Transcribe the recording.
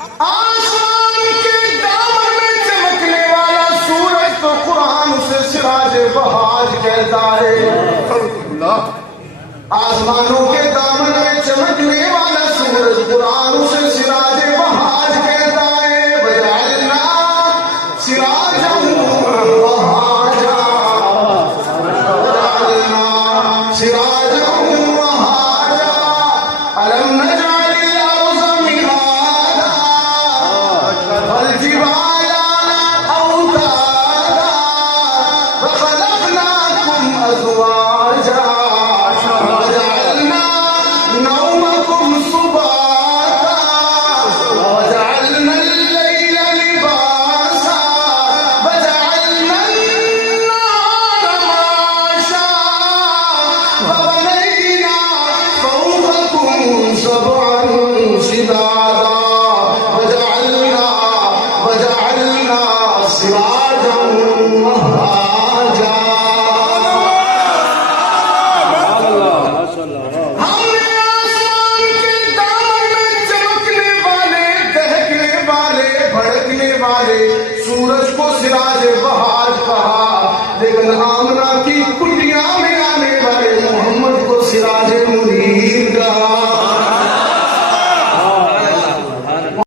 آسمان کے دامن میں چمکنے والا سورج تو قرآن سے سراج بہاج کہتا ہے. آسمانوں کے دامن میں چمکنے والا سورج قرآن سے